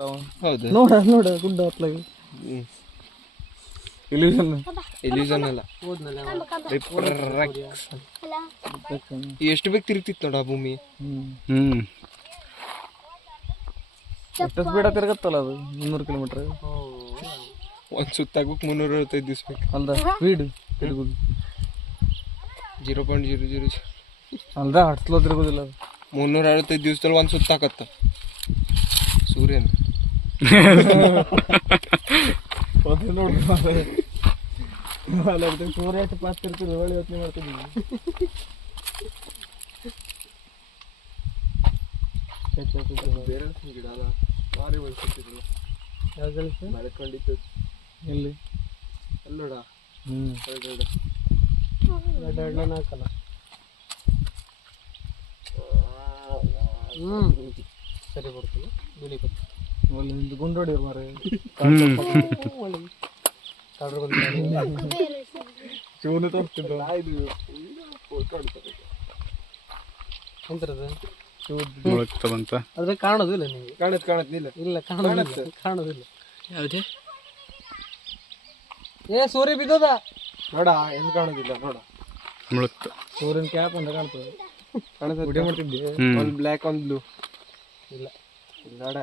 ಹೌದು ನೋಡ ನೋಡ ಗುಡ್ಡ ಹತ್ಲಾಗ ಇಲ್ಯೂಷನ್ ಅಲ್ಲ ಎಷ್ಟು ಬೇಗ ತಿರುಗ್ತಿತ್ತು ನೋಡ ಆ ಭೂಮಿ. ಎಷ್ಟು ಸ್ಪೀಡ ತಿರ್ಗತ್ತಲ್ಲ ಅದು 300 ಕಿಲೋಮೀಟರ್. ಒಂದ್ ಸುತ್ತಾಗಕ್ಕೆ 365 ದಿವಸ ಬೇಕು. ಅಲ್ದ ಸ್ಪೀಡ್ ತಿರುಗುದು 0.000 ಅಲ್ದ ಹಟ್ಸ್ಲೋ ತಿರುಗುದಿಲ್ಲ ಅದು. 365 ದಿವಸದಲ್ಲಿ ಒಂದ್ ಸುತ್ತಾಕತ್ತ ಸೂರ್ಯನ. ಸೂರ್ಯ ಎಷ್ಟು ಪಾಸ್ ತಿರ್ತಿದ್ರು ಒಳ್ಳೆ ಯೋಚನೆ ಮಾಡ್ತಿದ್ವಿ. ಬೇರೆ ಗಿಡ ಅಲ್ಲ ಭಾರಿ ಬೆಳ್ಕೊತಿದ್ರು. ಯಾವ್ದು ಬೆಳ್ಕೊಂಡಿದ್ದು ಎಲ್ಲಿ ಅಲ್ಲೋಡ ಹಾಕಲ್ಲ. ಸರಿ ಬರ್ತದೆ ಬಿಳಿ ಬರ್ತದೆ. ಒಂದು ಗುಂಡು ಹೊಡಿಯೋರು ಮಾರ ಶಿವನು ತೋರಿಸ್ತಿದ್ರು ಅಂತಾರದ ಅದ್ರ ಕಾಣೋದಿಲ್ಲ ನಿಮಗೆ. ಕಾಣುತ್ತಿಲ್ಲ ಇಲ್ಲ ಕಾಣೋದಿಲ್ಲ. ಯಾವುದೇ ಏ ಸೂರ್ಯ ಬಿದ್ದದ ನೋಡ ಏನು ಕಾಣೋದಿಲ್ಲ ನೋಡ. ಸೂರ್ಯನ ಕ್ಯಾಪ್ ಅಂತ ಕಾಣ್ತದೆ. ಕಾಣಿಸ್ತದೆ. ಮಾಡ್ತಿದ್ದೆ ಒಂದು ಬ್ಲ್ಯಾಕ್ ಒಂದು ಬ್ಲೂ ಇಲ್ಲ ಇಲ್ಲ